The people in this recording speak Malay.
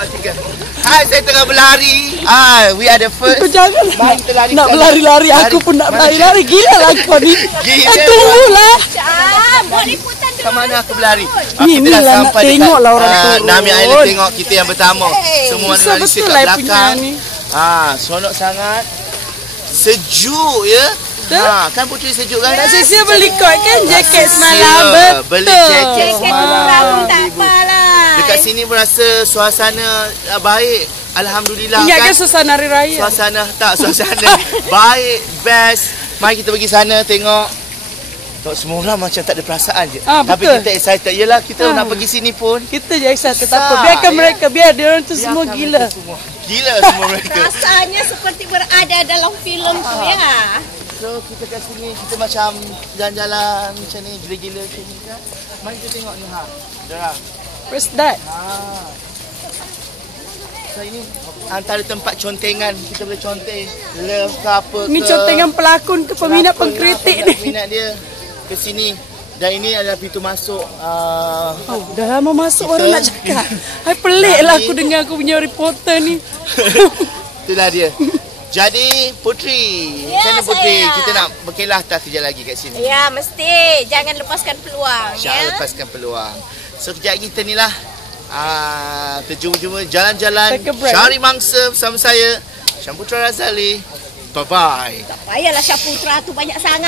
nombor 3. Hai, saya tengah berlari. We are the first. Jangan. Nak berlari-lari, aku pun nak berlari-lari. Gila lah kau ni. Tunggulah. Buat liputan dulu. Ke mana aku berlari? Ni lah nak tengok lah orang turun. Nami Island tengok kita yang pertama. Semua susah Malaysia betul kat lah belakang. ni. Seronok sangat. Sejuk ya. Kan Putri sejuk kan? Tak sia-sia beli kot kan jaket semalam. Betul. Betul. Beli jaket Semalam tak apalah. Dekat sini pun rasa suasana baik. Alhamdulillah. Ingatkan kan? suasana hari raya. Suasana baik, best. Mari kita pergi sana tengok. Tak semua orang macam tak ada perasaan je. Tapi betul. kita excited. Yelah kita nak pergi sini pun. Kita je excited. Tak apa. Biarkan mereka. Biar dia orang tu semua gila. Gila semua mereka. Rasanya seperti berada dalam filem tu ya. So kita kat sini kita macam jalan-jalan macam ni gila-gila macam ni kan. Mari kita tengok ni Dorang. Where's that? So ini antara tempat contengan kita boleh conteng love ke apa ke. Ni contengan pelakon ke peminat pengkritik ni. Peminat dia ke sini. Dan ini adalah pintu masuk. Dah lama masuk orang nak cakap. Hai pelik lah aku dengar aku punya reporter ni. Itulah dia. Jadi Putri, macam mana Putri? Kita nak berkelah tak kejap lagi kat sini? Ya, mesti. Jangan lepaskan peluang. Jangan lepaskan peluang. So kejap lagi kita ni lah. Terjumpa jalan-jalan cari mangsa bersama saya Syamputra Razali. Bye-bye. Tak payahlah Syamputra tu banyak sangat.